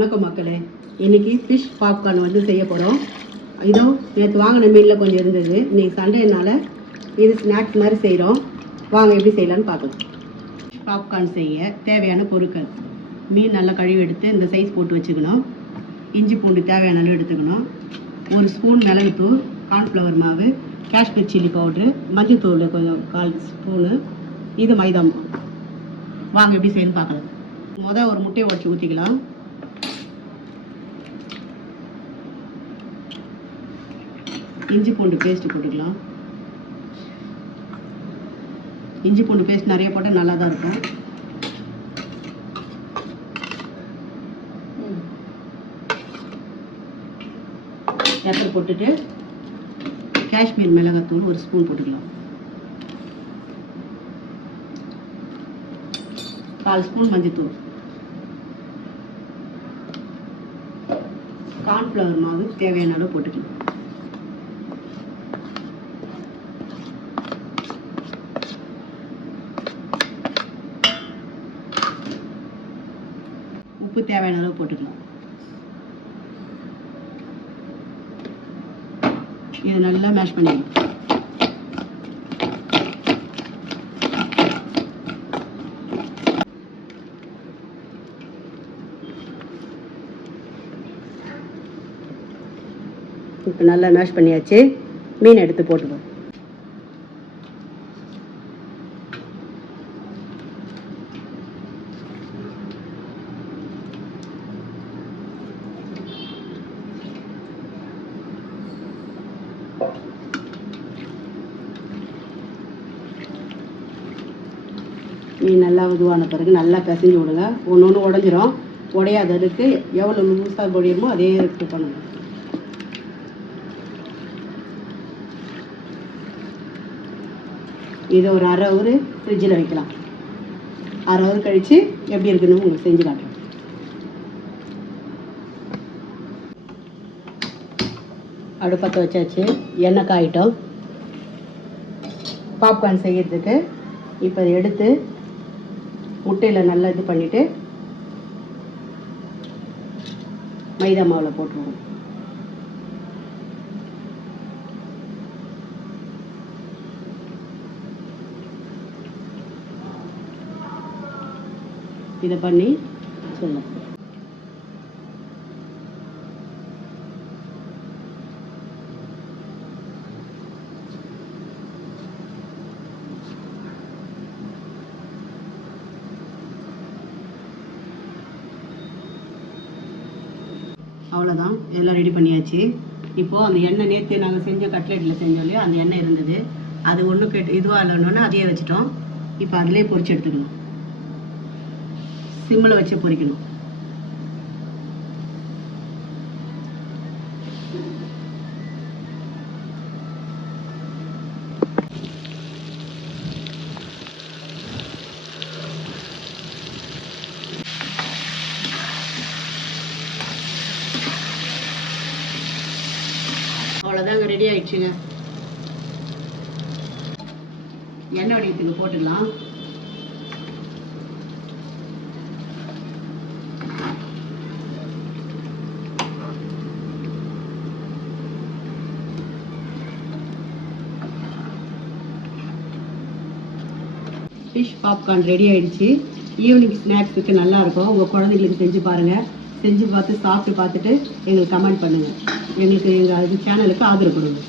வணக்கம் மக்களே. இன்னைக்கு ஃபிஷ் பாப்கார்ன் வந்து செய்ய போகிறோம். இதோ நேற்று வாங்கின மீனில் கொஞ்சம் இருந்தது. இன்னைக்கு சண்டேனால இது ஸ்நாக்ஸ் மாதிரி செய்கிறோம். வாங்க எப்படி செய்யலான்னு பார்க்கலாம். ஃபிஷ் பாப்கார்ன் செய்ய தேவையான பொருட்கள்: மீன் நல்லா கழுவி எடுத்து இந்த சைஸ் போட்டு வச்சுக்கணும். இஞ்சி பூண்டு தேவையான அளவு எடுத்துக்கணும். 1 ஸ்பூன் மிளகுத்தூள், கார்ன்ஃப்ளவர் மாவு, காஷ்மீர் சில்லி பவுட்ரு, மஞ்சள் தூள் கொஞ்சம் 1/4 ஸ்பூனு, இது மைதா. வாங்க எப்படி செய்யணும்னு பார்க்கலாம். ஒரு முட்டையை உடச்சி ஊற்றிக்கலாம். இஞ்சி பூண்டு பேஸ்ட் போட்டுக்கலாம். இஞ்சி பூண்டு பேஸ்ட் நிறைய போட்டால் நல்லா தான் இருக்கும். பெப்பர் போட்டுட்டு காஷ்மீர் மிளகாத்தூள் 1 ஸ்பூன் போட்டுக்கலாம். 1/4 ஸ்பூன் மஞ்சத்தூள், கார்ன்ஃப்ளவர் மாவு தேவையான அளவு போட்டுக்கலாம். உப்பு தேவையான அளவு போட்டுக்கலாம். இதை நல்லா மேஷ் பண்ணிடலாம். இப்போ நல்லா மேஷ் பண்ணியாச்சு. மீன் எடுத்து போட்டுக்கலாம். மீன் நல்லா இதுவான பிறகு நல்லா பிசைஞ்சு விடுங்க. ஒன்று உடஞ்சிரும். உடையாததுக்கு எவ்வளோ லூஸாக பொடியுமோ அதே இது பண்ணணும். இதை ஒரு 1/2 ஹவர் ஃப்ரிட்ஜில் வைக்கலாம். 1/2 ஹவர் கழித்து எப்படி இருக்குன்னு உங்களுக்கு செஞ்சு காட்டுறேன். அடுப்பத்தை வச்சாச்சு. எண்ணெய் காயிட்டோம் பாப்கார்ன் செய்கிறதுக்கு. இப்போ அதை எடுத்து முட்டையில் நல்லா இது பண்ணிவிட்டு மைதா மாவில் போட்டுருவோம். இதை பண்ணி சொல்லலாம். அவ்வளோதான், எல்லாம் ரெடி பண்ணியாச்சு. இப்போது அந்த எண்ணெய் நேற்று நாங்கள் செஞ்ச கட்லெட்டில் செஞ்சோம் இல்லையா, அந்த எண்ணெய் இருந்தது. அது ஒன்றும் இதுவாக இல்லைன்னு அதையே வச்சுட்டோம். இப்போ அதிலே பொரிச்சு எடுத்துக்கணும். சிம்மில் வச்சு பொரிக்கணும். அவ்வளோதாங்க, ரெடி ஆயிடுச்சுங்க. எண்ணெய் வடிவத்துக்கு போட்டுக்கலாம். ஃபிஷ் பாப்கார்ன் ரெடி ஆயிடுச்சு. ஈவினிங் ஸ்நாக்ஸுக்கு நல்லாயிருக்கும். உங்கள் குழந்தைங்களுக்கு செஞ்சு பாருங்கள். செஞ்சு பார்த்து சாப்பிட்டு பார்த்துட்டு எங்களுக்கு கமெண்ட் பண்ணுங்கள். எங்களுக்கு எங்கள் சேனலுக்கு ஆதரவு கொடுங்க.